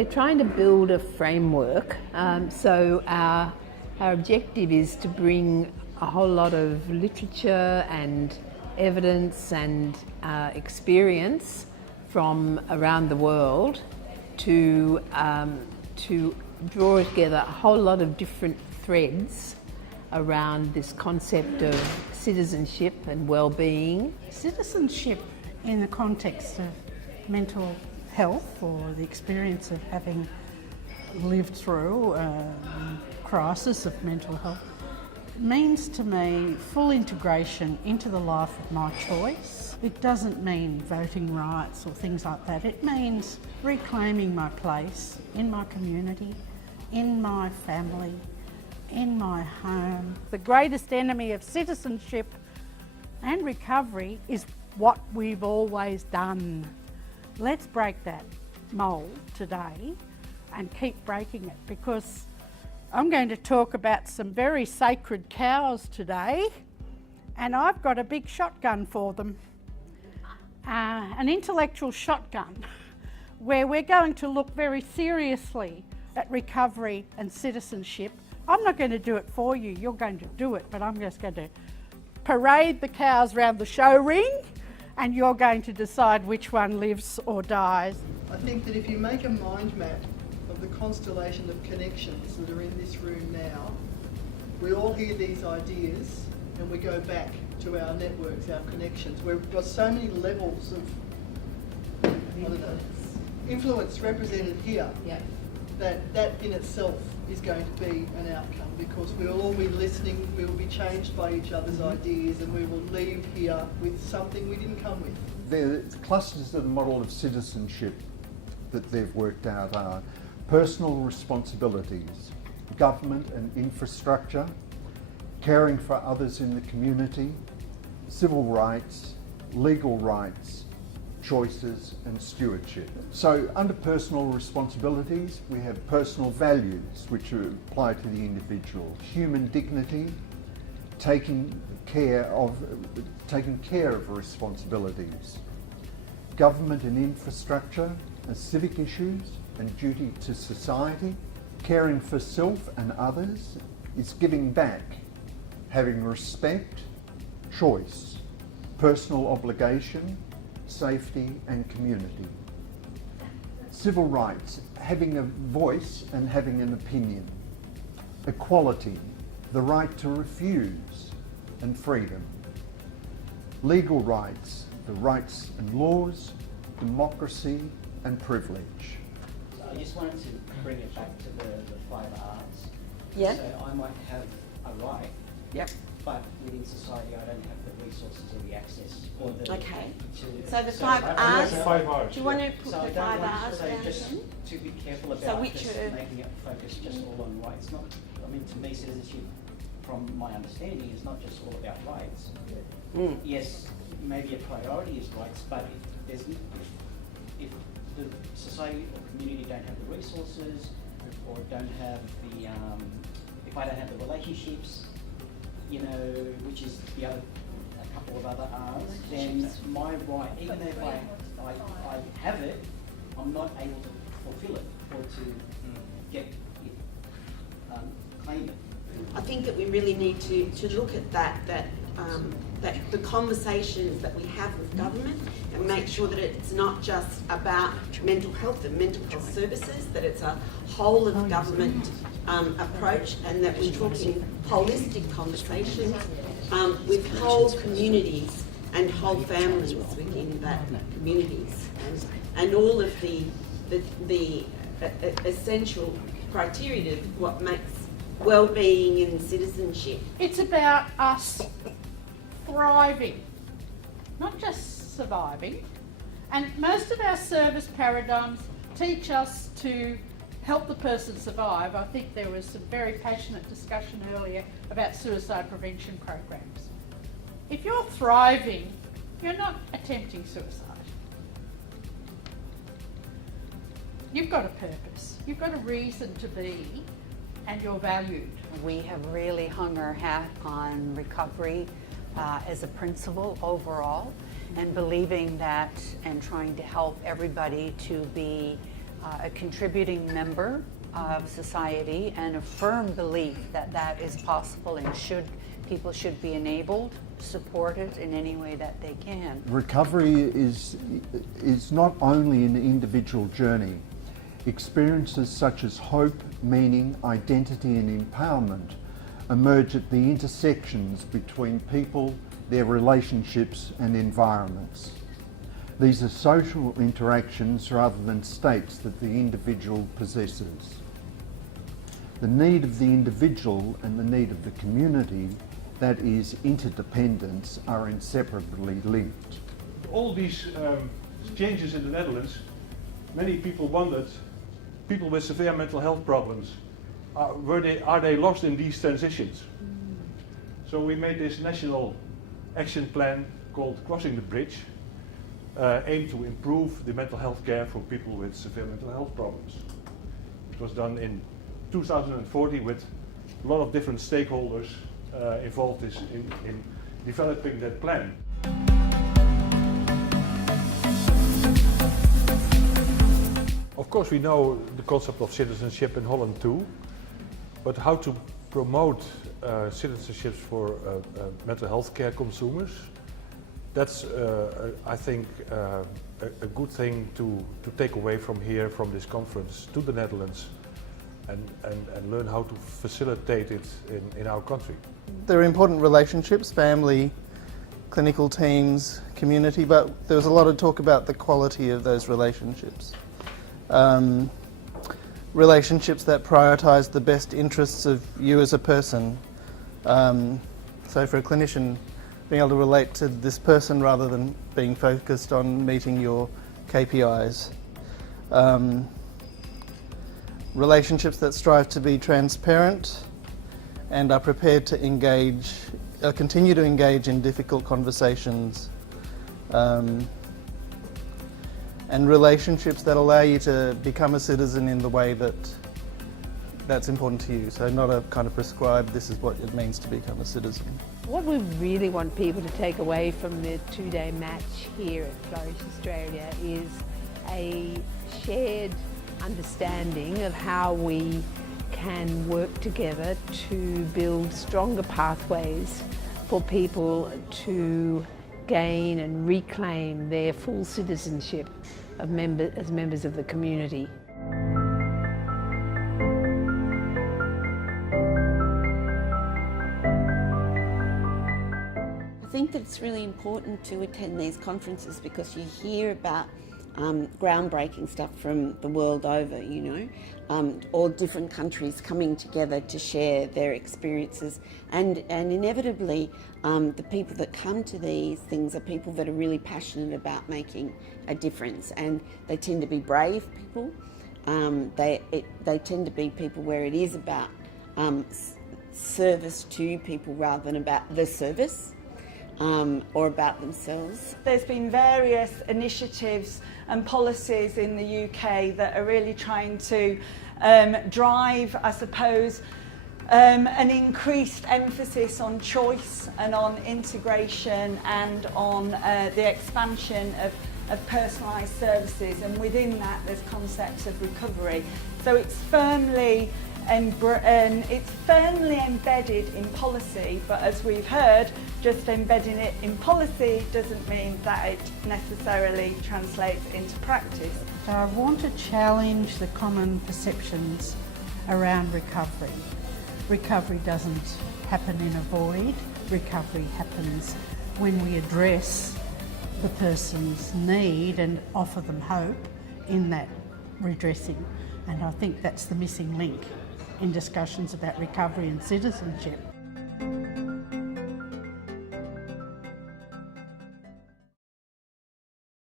we're trying to build a framework. So our objective is to bring a whole lot of literature and evidence and experience from around the world to draw together a whole lot of different threads around this concept of citizenship and well-being. Citizenship in the context of mental health, or the experience of having lived through a crisis of mental health, means to me full integration into the life of my choice. It doesn't mean voting rights or things like that. It means reclaiming my place in my community, in my family, in my home. The greatest enemy of citizenship and recovery is what we've always done. Let's break that mould today and keep breaking it, because I'm going to talk about some very sacred cows today, and I've got a big shotgun for them. An intellectual shotgun where we're going to look very seriously at recovery and citizenship. I'm not going to do it for you, you're going to do it, but I'm just going to parade the cows around the show ring, and you're going to decide which one lives or dies. I think that if you make a mind map of the constellation of connections that are in this room now, we all hear these ideas and we go back to our networks, our connections. We've got so many levels of influence represented here, that in itself is going to be an outcome, because we will all be listening, we will be changed by each other's ideas, and we will leave here with something we didn't come with. The clusters of the model of citizenship that they've worked out are personal responsibilities, government and infrastructure, caring for others in the community, civil rights, legal rights, choices and stewardship. So under personal responsibilities we have personal values which apply to the individual, human dignity, taking care of responsibilities, government and infrastructure as civic issues and duty to society, caring for self and others is giving back, having respect, choice, personal obligation, safety and community. Civil rights, having a voice and having an opinion. Equality, the right to refuse, and freedom. Legal rights, the rights and laws, democracy and privilege. So I just wanted to bring it back to the 5 R's. Yeah. So I might have a right. Yep. But within society, I don't have the resources or the access or the... Okay. To, so the 5 R's, R's. do you want to put so the 5 R's down? Just to be careful about just making it focus just all on rights. Not, I mean, to me, citizenship, from my understanding, is not just all about rights. Yes, maybe a priority is rights, but if the society or community don't have the resources, or don't have the, if I don't have the relationships, you know, which is the other, a couple of other R's, then my right, even if I have it, I'm not able to fulfill it or to get it, claim it. I think that we really need to look at that the conversations that we have with government, and make sure that it's not just about mental health and mental health services, that it's a whole of government approach, and that we're talking holistic conversations with whole communities and whole families within that communities, and all of the essential criteria of what makes well-being and citizenship. It's about us thriving, not just surviving. And most of our service paradigms teach us to help the person survive. I think there was some very passionate discussion earlier about suicide prevention programs. If you're thriving, you're not attempting suicide. You've got a purpose, you've got a reason to be, and you're valued. We have really hung our hat on recovery as a principle overall, and believing that and trying to help everybody to be a contributing member of society and a firm belief that that is possible and people should be enabled, supported in any way that they can. Recovery is not only an individual journey. Experiences such as hope, meaning, identity and empowerment emerge at the intersections between people, their relationships and environments. These are social interactions rather than states that the individual possesses. The need of the individual and the need of the community, that is interdependence, are inseparably linked. All these changes in the Netherlands, many people wondered, people with severe mental health problems, are they lost in these transitions? So we made this national action plan called Crossing the Bridge, aimed to improve the mental health care for people with severe mental health problems. It was done in 2014 with a lot of different stakeholders involved in developing that plan. Of course we know the concept of citizenship in Holland too, but how to promote citizenships for mental health care consumers, that's I think a good thing to take away from here, from this conference, to the Netherlands and learn how to facilitate it in our country. There are important relationships, family, clinical teams, community, but there was a lot of talk about the quality of those relationships. Relationships that prioritise the best interests of you as a person. So for a clinician, being able to relate to this person rather than being focused on meeting your KPIs. Relationships that strive to be transparent and are prepared to engage, continue to engage in difficult conversations. And relationships that allow you to become a citizen in the way that's important to you. So not a kind of prescribed, this is what it means to become a citizen. What we really want people to take away from the two-day match here at Flourish Australia is a shared understanding of how we can work together to build stronger pathways for people to gain and reclaim their full citizenship as members of the community. I think that it's really important to attend these conferences because you hear about groundbreaking stuff from the world over, you know, all different countries coming together to share their experiences, and inevitably the people that come to these things are people that are really passionate about making a difference, and they tend to be brave people. They tend to be people where it is about service to people rather than about the service. Or about themselves. There's been various initiatives and policies in the UK that are really trying to drive, I suppose, an increased emphasis on choice and on integration and on the expansion of personalised services, and within that there's concepts of recovery. So it's firmly embedded in policy, but as we've heard, just embedding it in policy doesn't mean that it necessarily translates into practice. So I want to challenge the common perceptions around recovery. Recovery doesn't happen in a void. Recovery happens when we address the person's need and offer them hope in that redressing. And I think that's the missing link in discussions about recovery and citizenship.